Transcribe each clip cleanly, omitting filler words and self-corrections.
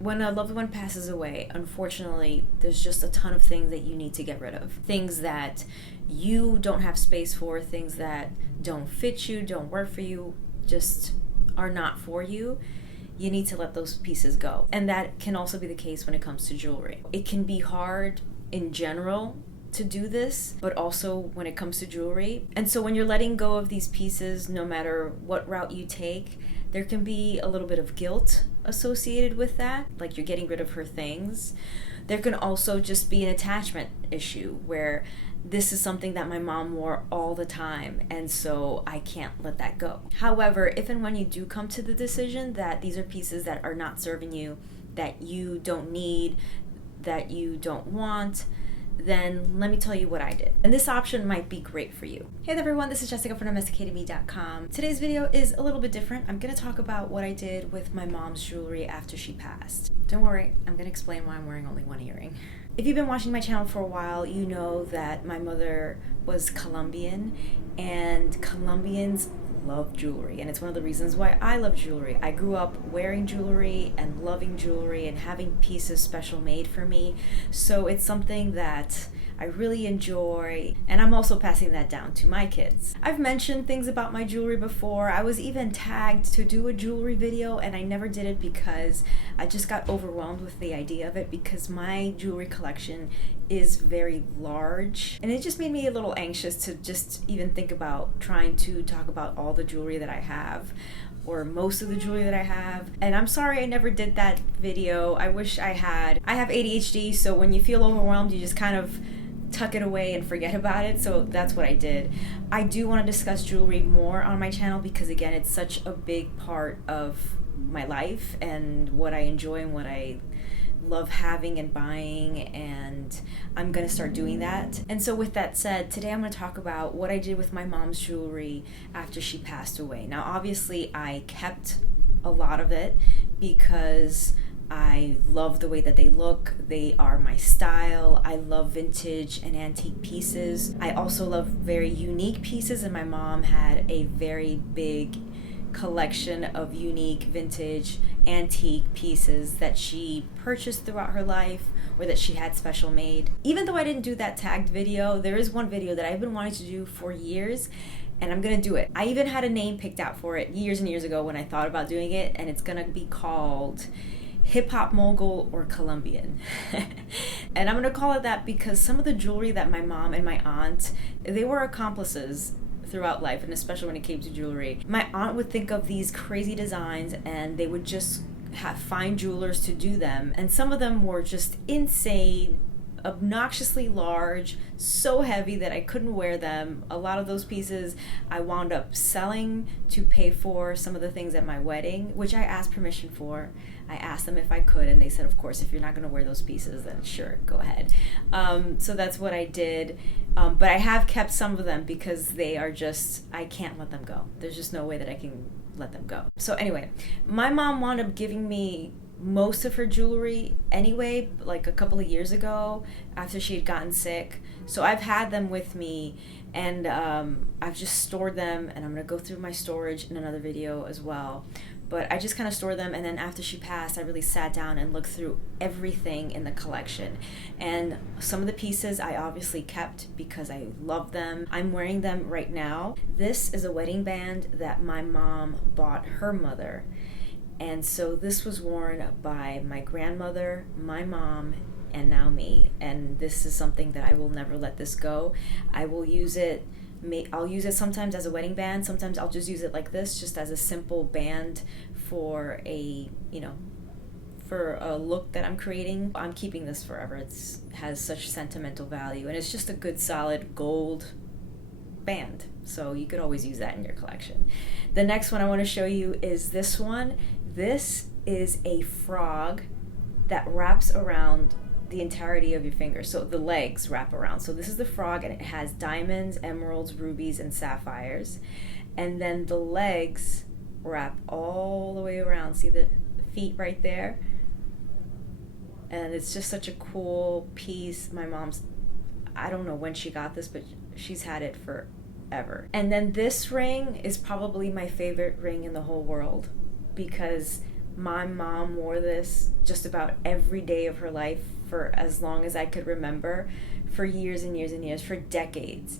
When a loved one passes away, unfortunately, there's just a ton of things that you need to get rid of. Things that you don't have space for, things that don't fit you, don't work for you, just are not for you. You need to let those pieces go. And that can also be the case when it comes to jewelry. It can be hard in general to do this, but also when it comes to jewelry. And so when you're letting go of these pieces, no matter what route you take, there can be a little bit of guilt associated with that, like you're getting rid of her things. There can also just be an attachment issue where this is something that my mom wore all the time, and so I can't let that go. However, if and when you do come to the decision that these are pieces that are not serving you, that you don't need, that you don't want, then let me tell you what I did. And this option might be great for you. Hey there everyone, this is Jessica from domesticatedme.com. Today's video is a little bit different. I'm gonna talk about what I did with my mom's jewelry after she passed. Don't worry, I'm gonna explain why I'm wearing only one earring. If you've been watching my channel for a while, you know that my mother was Colombian, and Colombians love jewelry, and it's one of the reasons why I love jewelry. I grew up wearing jewelry and loving jewelry and having pieces special made for me, so it's something that I really enjoy, and I'm also passing that down to my kids. I've mentioned things about my jewelry before. I was even tagged to do a jewelry video, and I never did it because I just got overwhelmed with the idea of it, because my jewelry collection is very large, and it just made me a little anxious to just even think about trying to talk about all the jewelry that I have, or most of the jewelry that I have. And I'm sorry I never did that video. I wish I had. I have ADHD, so when you feel overwhelmed, you just kind of tuck it away and forget about it, so that's what I did. I do want to discuss jewelry more on my channel because, again, it's such a big part of my life and what I enjoy and what I love having and buying, and I'm gonna start doing that. And so with that said, today I'm gonna talk about what I did with my mom's jewelry after she passed away. Now obviously I kept a lot of it because I love the way that they look. They are my style. I love vintage and antique pieces. I also love very unique pieces, and my mom had a very big collection of unique vintage antique pieces that she purchased throughout her life or that she had special made. Even though I didn't do that tagged video, there is one video that I've been wanting to do for years, and I'm gonna do it. I even had a name picked out for it years and years ago when I thought about doing it, and it's gonna be called Hip Hop Mogul or Colombian. And I'm gonna call it that because some of the jewelry that my mom and my aunt, they were accomplices throughout life, and especially when it came to jewelry. My aunt would think of these crazy designs, and they would just have fine jewelers to do them, and some of them were just insane, obnoxiously large, so heavy that I couldn't wear them. A lot of those pieces I wound up selling to pay for some of the things at my wedding, which I asked permission for. I asked them if I could, and they said, of course, if you're not going to wear those pieces, then sure, go ahead. So that's what I did. But I have kept some of them because they are just, I can't let them go. There's just no way that I can let them go. So anyway, my mom wound up giving me most of her jewelry anyway, like a couple of years ago after she had gotten sick. So I've had them with me, and I've just stored them, and I'm going to go through my storage in another video as well. But I just kind of store them, and then after she passed, I really sat down and looked through everything in the collection. And some of the pieces I obviously kept because I love them. I'm wearing them right now. This is a wedding band that my mom bought her mother. And so this was worn by my grandmother, my mom, and now me. And this is something that I will never let this go. I will use it. I'll use it sometimes as a wedding band. Sometimes I'll just use it like this, just as a simple band for a, for a look that I'm creating. I'm keeping this forever. It has such sentimental value, and it's just a good solid gold band. So you could always use that in your collection. The next one I want to show you is this one. This is a frog that wraps around the entirety of your finger. So the legs wrap around. So this is the frog, and it has diamonds, emeralds, rubies, and sapphires. And then the legs wrap all the way around. See the feet right there? And it's just such a cool piece. My mom's, I don't know when she got this, but she's had it forever. And then this ring is probably my favorite ring in the whole world, because My mom wore this just about every day of her life for as long as I could remember, for years and years and years, for decades.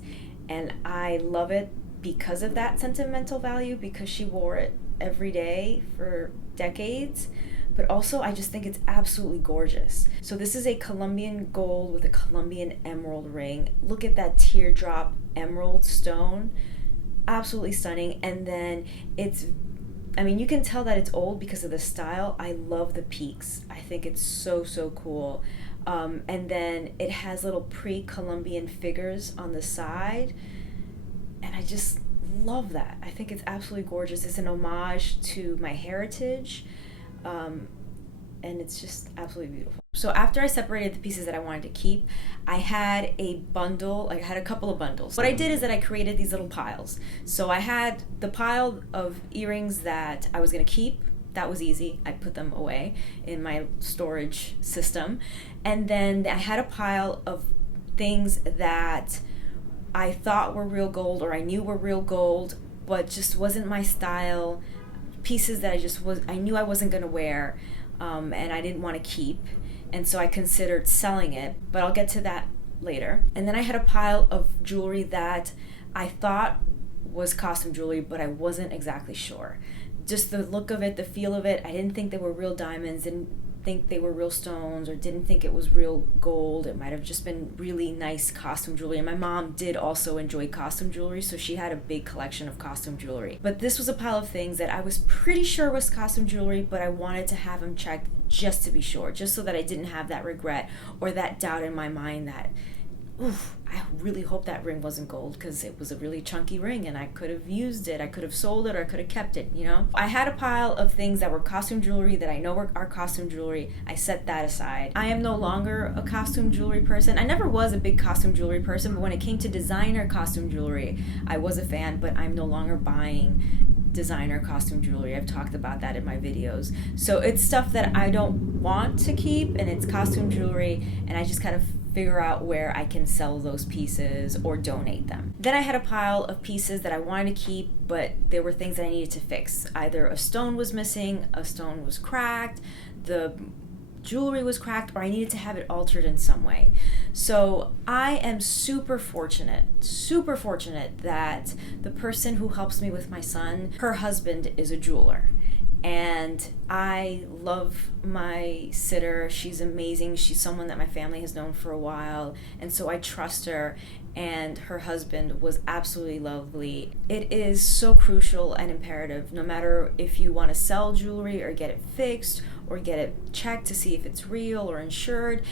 And I love it because of that sentimental value, because she wore it every day for decades. But also, I just think it's absolutely gorgeous. So this is a Colombian gold with a Colombian emerald ring. Look at that teardrop emerald stone. Absolutely stunning. And then you can tell that it's old because of the style. I love the peaks. I think it's so, so cool. And then it has little pre-Columbian figures on the side. And I just love that. I think it's absolutely gorgeous. It's an homage to my heritage. And it's just absolutely beautiful. So after I separated the pieces that I wanted to keep, I had a couple of bundles. What I did is that I created these little piles. So I had the pile of earrings that I was going to keep. That was easy. I put them away in my storage system. And then I had a pile of things that I thought were real gold, or I knew were real gold, but just wasn't my style. Pieces that I knew I wasn't going to wear, and I didn't want to keep. And so I considered selling it, but I'll get to that later. And then I had a pile of jewelry that I thought was costume jewelry, but I wasn't exactly sure. Just the look of it, the feel of it, I didn't think they were real diamonds, didn't think they were real stones, or didn't think it was real gold. It might have just been really nice costume jewelry. And my mom did also enjoy costume jewelry, so she had a big collection of costume jewelry. But this was a pile of things that I was pretty sure was costume jewelry, but I wanted to have them checked just to be sure, just so that I didn't have that regret or that doubt in my mind that, I really hope that ring wasn't gold, because it was a really chunky ring and I could have used it, I could have sold it, or I could have kept it, I had a pile of things that were costume jewelry that I know are costume jewelry. I set that aside. I am no longer a costume jewelry person. I never was a big costume jewelry person, but when it came to designer costume jewelry, I was a fan, but I'm no longer buying designer costume jewelry. I've talked about that in my videos. So it's stuff that I don't want to keep, and it's costume jewelry, and I just kind of figure out where I can sell those pieces or donate them. Then I had a pile of pieces that I wanted to keep, but there were things that I needed to fix. Either a stone was missing, a stone was cracked, the jewelry was cracked, or I needed to have it altered in some way. So I am super fortunate that the person who helps me with my son, her husband is a jeweler. And I love my sitter. She's amazing. She's someone that my family has known for a while. And so I trust her. And her husband was absolutely lovely. It is so crucial and imperative, no matter if you want to sell jewelry or get it fixed or get it checked to see if it's real or insured,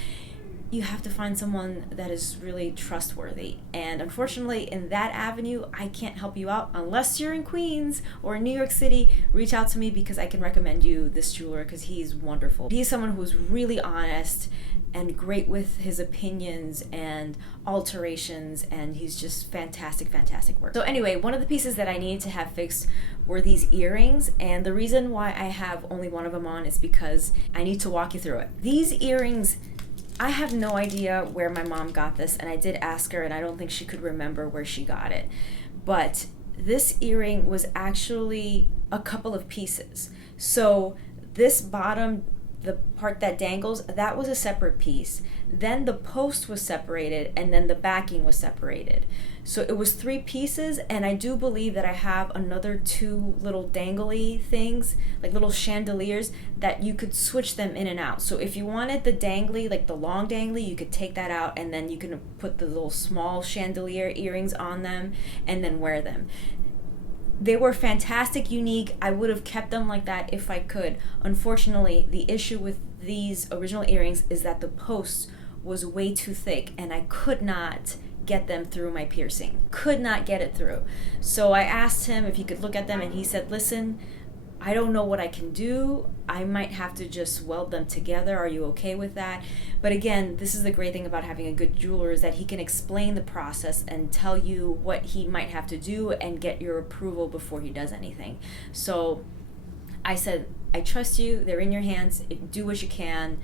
you have to find someone that is really trustworthy. And unfortunately, in that avenue, I can't help you out unless you're in Queens or in New York City. Reach out to me, because I can recommend you this jeweler, because he's wonderful. He's someone who's really honest and great with his opinions and alterations, and he's just fantastic work. So anyway, one of the pieces that I needed to have fixed were these earrings, and the reason why I have only one of them on is because I need to walk you through it. These earrings, I have no idea where my mom got this, and I did ask her, and I don't think she could remember where she got it. But this earring was actually a couple of pieces. So this bottom, the part that dangles, that was a separate piece. Then the post was separated, and then the backing was separated. So it was 3 pieces, and I do believe that I have another 2 little dangly things, like little chandeliers, that you could switch them in and out. So if you wanted the dangly, like the long dangly, you could take that out, and then you can put the little small chandelier earrings on them and then wear them. They were fantastic, unique. I would have kept them like that if I could. Unfortunately, the issue with these original earrings is that the post was way too thick, and I could not get them through my piercing. Could not get it through. So I asked him if he could look at them, and he said, listen, I don't know what I can do. I might have to just weld them together. Are you okay with that? But again, this is the great thing about having a good jeweler, is that he can explain the process and tell you what he might have to do and get your approval before he does anything. So I said, I trust you, they're in your hands, do what you can.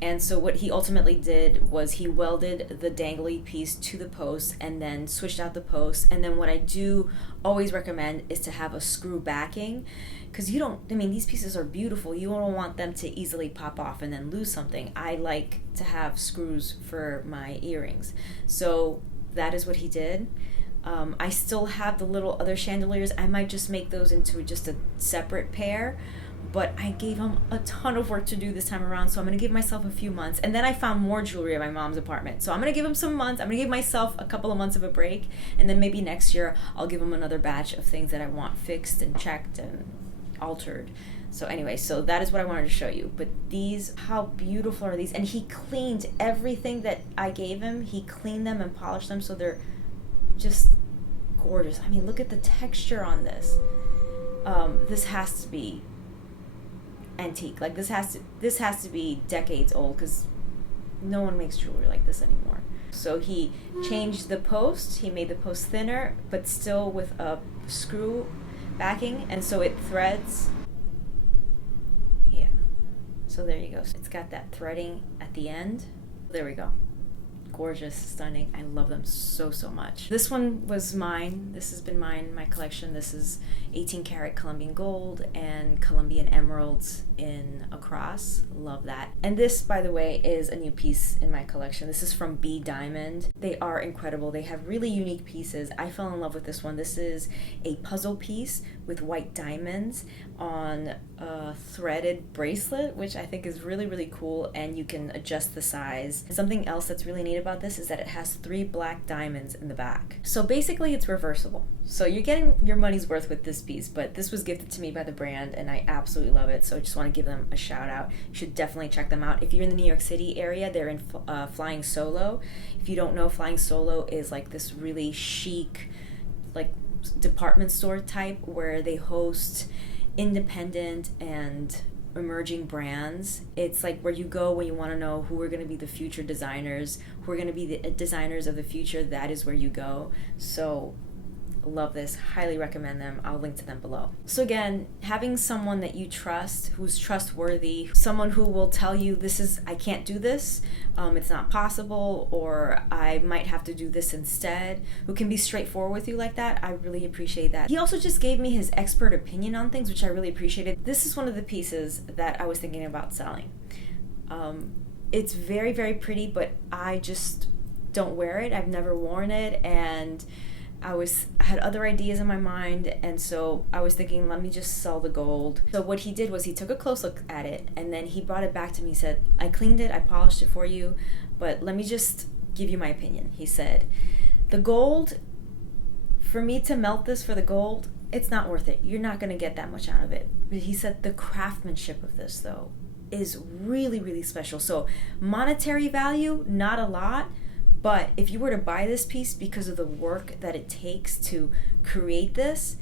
And so what he ultimately did was he welded the dangly piece to the post and then switched out the post. And then what I do always recommend is to have a screw backing, because you don't, I mean, these pieces are beautiful. You don't want them to easily pop off and then lose something. I like to have screws for my earrings. So that is what he did. I still have the little other chandeliers. I might just make those into just a separate pair. But I gave him a ton of work to do this time around, so I'm going to give myself a few months. And then I found more jewelry at my mom's apartment. So I'm going to give him some months. I'm going to give myself a couple of months of a break. And then maybe next year I'll give him another batch of things that I want fixed and checked and altered. So anyway, so that is what I wanted to show you. But these, how beautiful are these? And he cleaned everything that I gave him. He cleaned them and polished them so they're just gorgeous. I mean, look at the texture on this. This has to be antique. Like this has to be decades old, because no one makes jewelry like this anymore. So he changed the post. He made the post thinner, but still with a screw backing, and so it threads. Yeah. So there you go. So it's got that threading at the end. There we go. Gorgeous, stunning. I love them so much. This one was mine. This has been mine, my collection. This is 18 karat Colombian gold and Colombian emeralds in a cross. Love that. And this, by the way, is a new piece in my collection. This is from B Diamond. They are incredible. They have really unique pieces. I fell in love with this one. This is a puzzle piece with white diamonds on a threaded bracelet, which I think is really cool, and you can adjust the size. Something else that's really neat about this is that it has 3 black diamonds in the back. So basically it's reversible. So you're getting your money's worth with this piece, but this was gifted to me by the brand and I absolutely love it. So I just want to give them a shout out. You should definitely check them out. If you're in the New York City area, they're in Flying Solo. If you don't know, Flying Solo is like this really chic, like department store type where they host independent and emerging brands. It's like where you go when you want to know who are going to be the future designers, who are going to be the designers of the future. That is where you go. So love this, highly recommend them. I'll link to them below. So again, having someone that you trust, who's trustworthy, someone who will tell you this is, I can't do this, it's not possible, or I might have to do this instead, who can be straightforward with you like that, I really appreciate that. He also just gave me his expert opinion on things, which I really appreciated. This is one of the pieces that I was thinking about selling. It's very pretty, but I just don't wear it. I've never worn it, and I had other ideas in my mind, and so I was thinking, let me just sell the gold. So what he did was he took a close look at it, and then he brought it back to me. He said, I cleaned it, I polished it for you, but let me just give you my opinion. He said, the gold, for me to melt this for the gold, it's not worth it. You're not going to get that much out of it. But he said the craftsmanship of this, though, is really special. So monetary value, not a lot. But if you were to buy this piece because of the work that it takes to create this,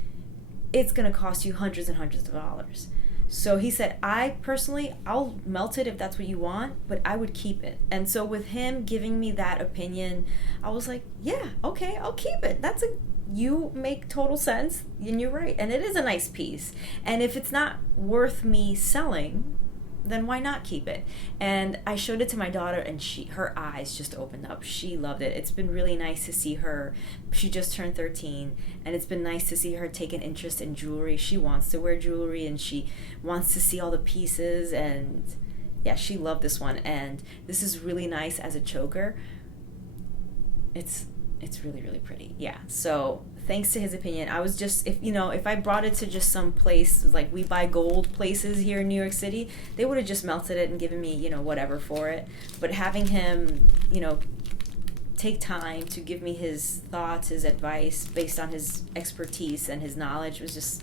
it's going to cost you hundreds and hundreds of dollars. So he said, I personally, I'll melt it if that's what you want, but I would keep it. And so with him giving me that opinion, I was like, yeah, okay, I'll keep it. You make total sense, and you're right. And it is a nice piece. And if it's not worth me selling, then why not keep it? And I showed it to my daughter, and her eyes just opened up. She loved it. It's been really nice to see her. She just turned 13, and it's been nice to see her take an interest in jewelry. She wants to wear jewelry, and she wants to see all the pieces, and yeah, she loved this one. And this is really nice as a choker. It's really pretty. Yeah. So thanks to his opinion, I was just, if I brought it to just some place, like we buy gold places here in New York City, they would have just melted it and given me, whatever for it. But having him, take time to give me his thoughts, his advice based on his expertise and his knowledge was just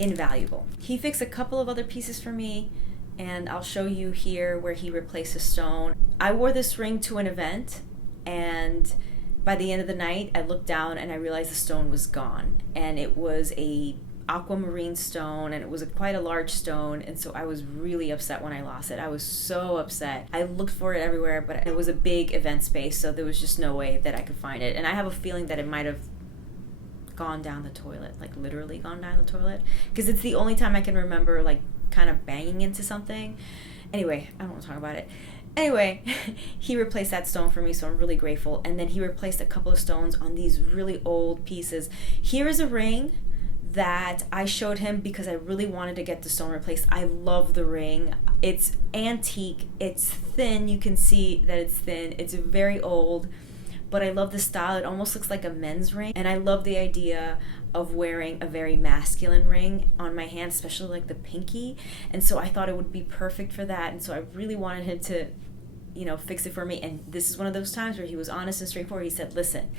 invaluable. He fixed a couple of other pieces for me, and I'll show you here where he replaced a stone. I wore this ring to an event, and by the end of the night, I looked down and I realized the stone was gone. And it was a aquamarine stone, and it was quite a large stone, and so I was really upset when I lost it. I was so upset. I looked for it everywhere, but it was a big event space, so there was just no way that I could find it. And I have a feeling that it might have gone down the toilet, like literally gone down the toilet, because it's the only time I can remember like kind of banging into something. Anyway, I don't want to talk about it. Anyway, he replaced that stone for me, so I'm really grateful. And then he replaced a couple of stones on these really old pieces. Here is a ring that I showed him because I really wanted to get the stone replaced. I love the ring. It's antique. It's thin. You can see that it's thin. It's very old, but I love the style. It almost looks like a men's ring. And I love the idea of wearing a very masculine ring on my hand, especially like the pinky. And so I thought it would be perfect for that. And so I really wanted him to, fix it for me. And this is one of those times where he was honest and straightforward. He said, listen,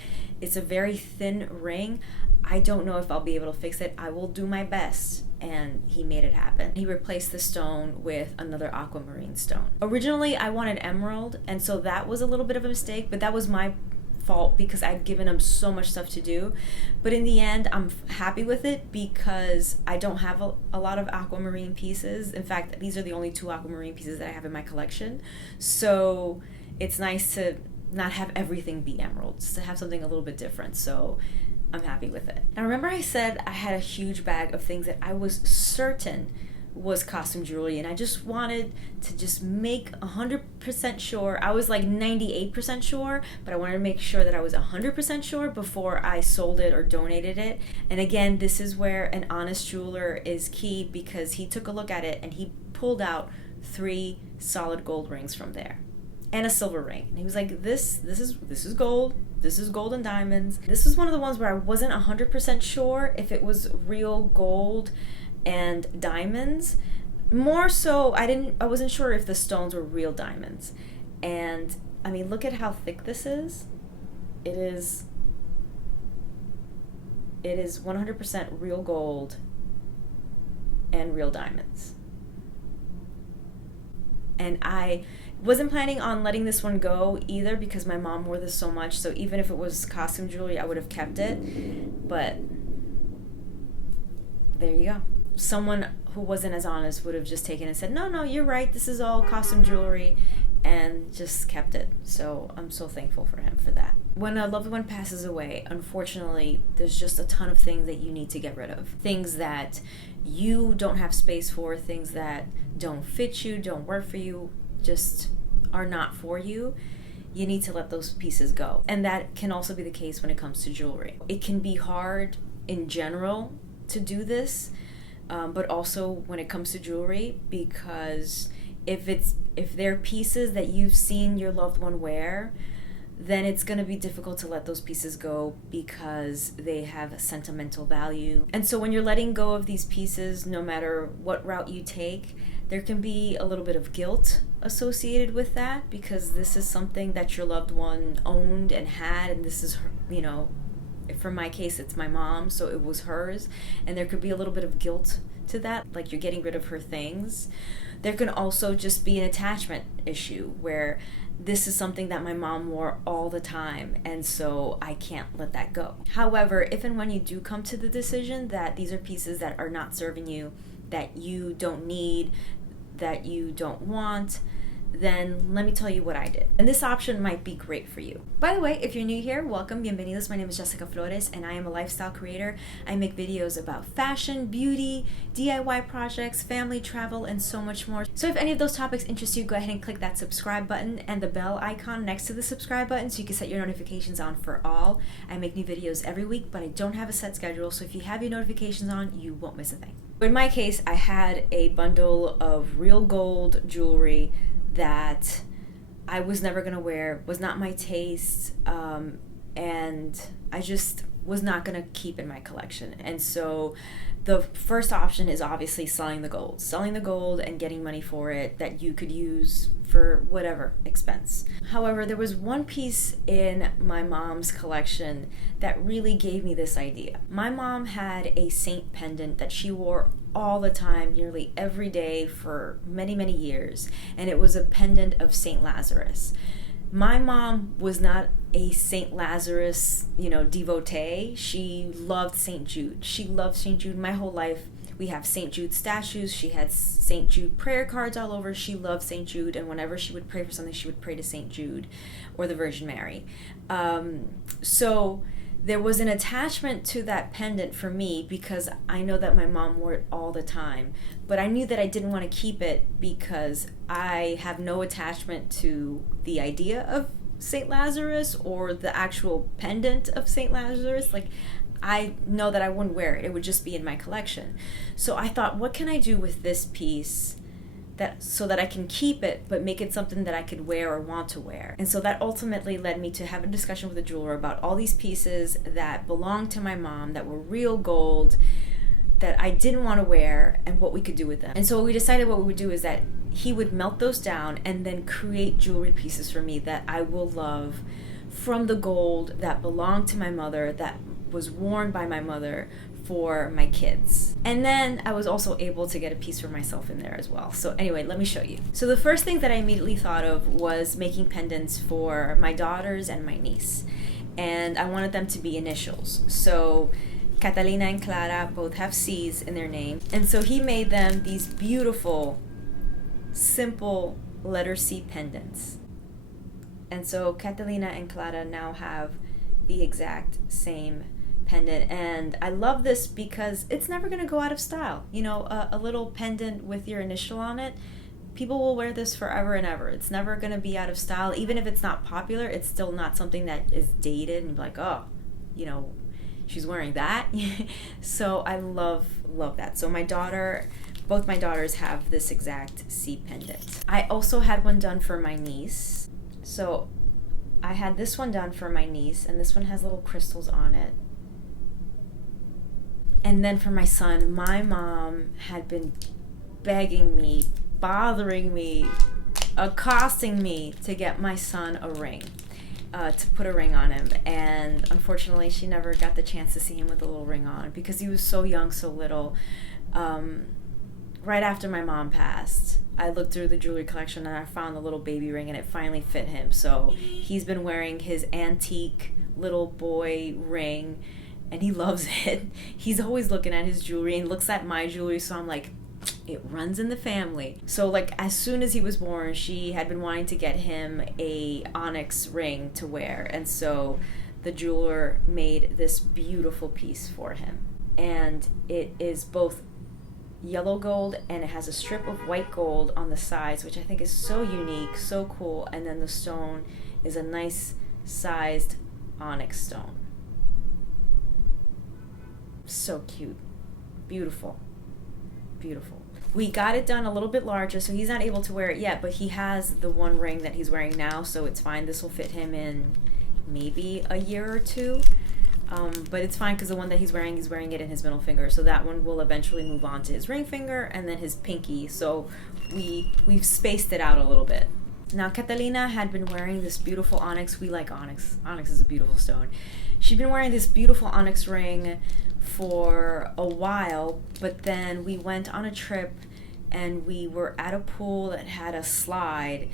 it's a very thin ring. I don't know if I'll be able to fix it. I will do my best. And he made it happen. He replaced the stone with another aquamarine stone. Originally, I wanted emerald, and so that was a little bit of a mistake, but that was my fault because I'd given him so much stuff to do. But in the end, I'm happy with it because I don't have a lot of aquamarine pieces. In fact, these are the only 2 aquamarine pieces that I have in my collection. So it's nice to not have everything be emeralds, to have something a little bit different. So I'm happy with it. Now remember I said I had a huge bag of things that I was certain was costume jewelry, and I just wanted to just make 100% sure. I was like 98% sure, but I wanted to make sure that I was 100% sure before I sold it or donated it. And again, this is where an honest jeweler is key, because he took a look at it and he pulled out 3 solid gold rings from there and a silver ring. And he was like, this is gold. This is gold and diamonds. This was one of the ones where I wasn't 100% sure if it was real gold and diamonds. More so, I wasn't sure if the stones were real diamonds. And I mean, look at how thick this is. It is 100% real gold and real diamonds. And I wasn't planning on letting this one go either, because my mom wore this so much. So even if it was costume jewelry, I would have kept it. But there you go. Someone who wasn't as honest would have just taken it and said, no, you're right, this is all costume jewelry, and just kept it. So I'm so thankful for him for that. When a loved one passes away, unfortunately, there's just a ton of things that you need to get rid of. Things that you don't have space for, things that don't fit you, don't work for you, just are not for you. You need to let those pieces go. And that can also be the case when it comes to jewelry. It can be hard in general to do this, but also when it comes to jewelry, because if they're pieces that you've seen your loved one wear, then it's going to be difficult to let those pieces go because they have a sentimental value. And so when you're letting go of these pieces, no matter what route you take, there can be a little bit of guilt associated with that, because this is something that your loved one owned and had, and this is her, for my case, it's my mom, so it was hers, and there could be a little bit of guilt to that, like you're getting rid of her things. There can also just be an attachment issue where this is something that my mom wore all the time, and so I can't let that go. However, if and when you do come to the decision that these are pieces that are not serving you, that you don't need, that you don't want, then let me tell you what I did. And this option might be great for you. By the way, if you're new here, welcome, bienvenidos. My name is Jessica Flores, and I am a lifestyle creator. I make videos about fashion, beauty, DIY projects, family, travel, and so much more. So if any of those topics interest you, go ahead and click that subscribe button and the bell icon next to the subscribe button so you can set your notifications on for all. I make new videos every week, but I don't have a set schedule, so if you have your notifications on, you won't miss a thing. In my case, I had a bundle of real gold jewelry that I was never going to wear, was not my taste, and I just was not going to keep in my collection. And so the first option is obviously selling the gold and getting money for it that you could use for whatever expense. However, there was one piece in my mom's collection that really gave me this idea. My mom had a saint pendant that she wore all the time, nearly every day for many, many years, and it was a pendant of Saint Lazarus. My mom was not a Saint Lazarus, devotee. She loved Saint Jude. She loved Saint Jude my whole life. We have Saint Jude statues. She had Saint Jude prayer cards all over. She loved Saint Jude, and whenever she would pray for something, she would pray to Saint Jude or the Virgin Mary. So there was an attachment to that pendant for me because I know that my mom wore it all the time. But I knew that I didn't want to keep it because I have no attachment to the idea of St. Lazarus or the actual pendant of St. Lazarus. Like, I know that I wouldn't wear it. It would just be in my collection. So I thought, what can I do with this piece so that I can keep it, but make it something that I could wear or want to wear? And so that ultimately led me to have a discussion with a jeweler about all these pieces that belonged to my mom, that were real gold, that I didn't want to wear, and what we could do with them. And so we decided what we would do is that he would melt those down and then create jewelry pieces for me that I will love from the gold that belonged to my mother, that was worn by my mother, for my kids. And then I was also able to get a piece for myself in there as well. So anyway, let me show you. So the first thing that I immediately thought of was making pendants for my daughters and my niece. And I wanted them to be initials. So Catalina and Clara both have C's in their name. And so he made them these beautiful, simple letter C pendants. And so Catalina and Clara now have the exact same pendant, and I love this because it's never going to go out of style. You know, a little pendant with your initial on it, people will wear this forever and ever. It's never going to be out of style. Even if it's not popular, it's still not something that is dated and like, oh, you know, she's wearing that. So I love that. So both my daughters have this exact C pendant. I also had one done for my niece. So I had this one done for my niece, and this one has little crystals on it. And then for my son, my mom had been begging me, bothering me, accosting me to get my son a ring, to put a ring on him. And unfortunately, she never got the chance to see him with a little ring on because he was so young, so little. Right after my mom passed, I looked through the jewelry collection and I found the little baby ring, and it finally fit him. So he's been wearing his antique little boy ring, and he loves it. He's always looking at his jewelry and looks at my jewelry, so I'm like, it runs in the family. So like as soon as he was born, she had been wanting to get him a onyx ring to wear, and so the jeweler made this beautiful piece for him. And it is both yellow gold and it has a strip of white gold on the sides, which I think is so unique, so cool. And then the stone is a nice sized onyx stone. So cute. Beautiful. Beautiful. We got it done a little bit larger, so he's not able to wear it yet, but he has the one ring that he's wearing now, so it's fine. This will fit him in maybe a year or two. But it's fine because the one that he's wearing it in his middle finger, so that one will eventually move on to his ring finger and then his pinky. So we've spaced it out a little bit. Now Catalina had been wearing this beautiful onyx. We like onyx. Onyx is a beautiful stone. She'd been wearing this beautiful onyx ring for a while, but then we went on a trip and we were at a pool that had a slide,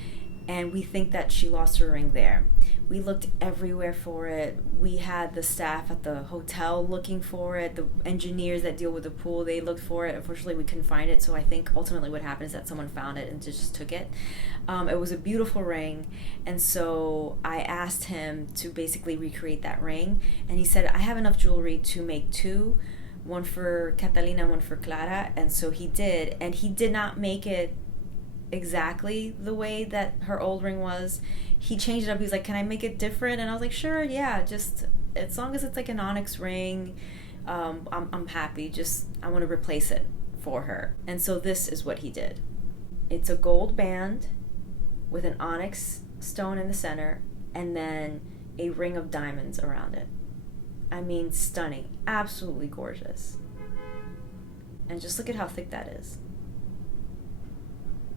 and we think that she lost her ring there. We looked everywhere for it. We had the staff at the hotel looking for it. The engineers that deal with the pool, they looked for it. Unfortunately, we couldn't find it. So I think ultimately what happened is that someone found it and just took it. It was a beautiful ring. And so I asked him to basically recreate that ring. And he said, I have enough jewelry to make two, one for Catalina, one for Clara. And so he did. And he did not make it exactly the way that her old ring was. He changed it up. He's like, can I make it different? And I was like, sure, yeah, just as long as it's like an onyx ring, I'm happy. Just I want to replace it for her. And so this is what he did. It's a gold band with an onyx stone in the center and then a ring of diamonds around it. I mean, stunning, absolutely gorgeous. And just look at how thick that is.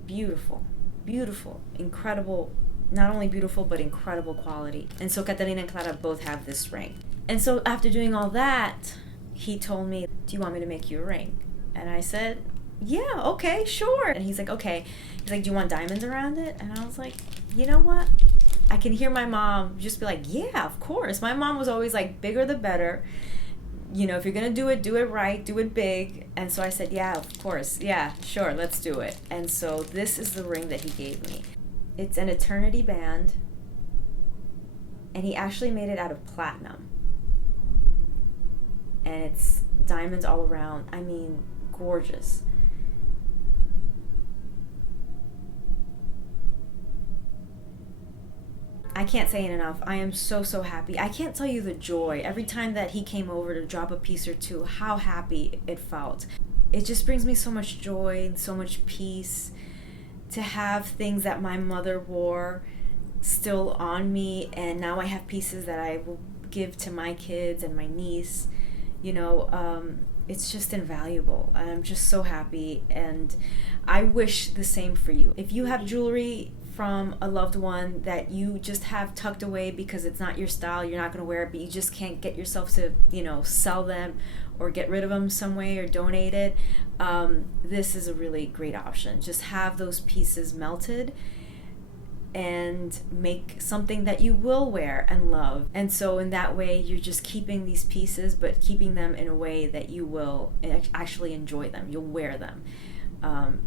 Beautiful, beautiful, incredible, not only beautiful, but incredible quality. And so Catalina and Clara both have this ring. And so after doing all that, he told me, do you want me to make you a ring? And I said, yeah, okay, sure. And he's like, okay. He's like, do you want diamonds around it? And I was like, you know what? I can hear my mom just be like, yeah, of course. My mom was always like, bigger the better. You know, if you're going to do it right, do it big. And so I said, yeah, of course. Yeah, sure, let's do it. And so this is the ring that he gave me. It's an eternity band. And he actually made it out of platinum. and it's diamonds all around. I mean, gorgeous. I can't say it enough. I am so, so happy. I can't tell you the joy. Every time that he came over to drop a piece or two, how happy it felt. It just brings me so much joy and so much peace to have things that my mother wore still on me, and now I have pieces that I will give to my kids and my niece. It's just invaluable. I'm just so happy, and I wish the same for you. If you have jewelry from a loved one that you just have tucked away because it's not your style, you're not going to wear it, but you just can't get yourself to, sell them or get rid of them some way or donate it, this is a really great option. Just have those pieces melted and make something that you will wear and love. And so in that way, you're just keeping these pieces, but keeping them in a way that you will actually enjoy them. You'll wear them.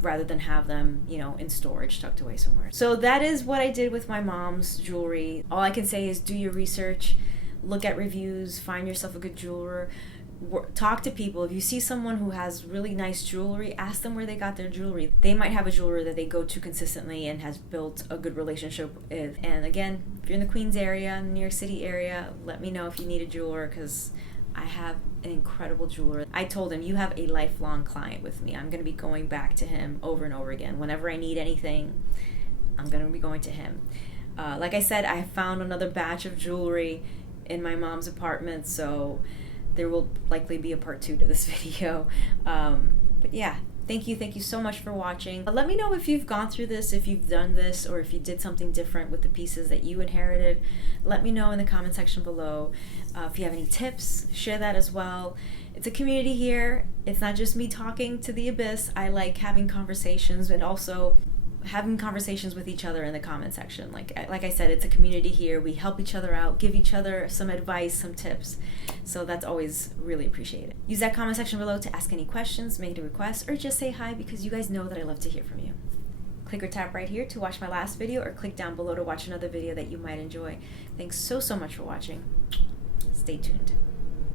Rather than have them, in storage tucked away somewhere. So that is what I did with my mom's jewelry. All I can say is do your research, look at reviews, find yourself a good jeweler, talk to people. If you see someone who has really nice jewelry, ask them where they got their jewelry. They might have a jeweler that they go to consistently and has built a good relationship with. And again, if you're in the Queens area, New York City area, let me know if you need a jeweler, because I have an incredible jeweler. I told him, you have a lifelong client with me. I'm going to be going back to him over and over again. Whenever I need anything, I'm going to be going to him. Like I said, I found another batch of jewelry in my mom's apartment, so there will likely be a part 2 to this video. But yeah, thank you so much for watching. Let me know if you've gone through this, if you've done this, or if you did something different with the pieces that you inherited. Let me know in the comment section below. If you have any tips, share that as well. It's a community here. It's not just me talking to the abyss. I like having conversations, and also having conversations with each other in the comment section. Like I said, it's a community here. We help each other out, give each other some advice, some tips. So that's always really appreciated. Use that comment section below to ask any questions, make a request, or just say hi, because you guys know that I love to hear from you. Click or tap right here to watch my last video, or click down below to watch another video that you might enjoy. Thanks so much for watching. Stay tuned.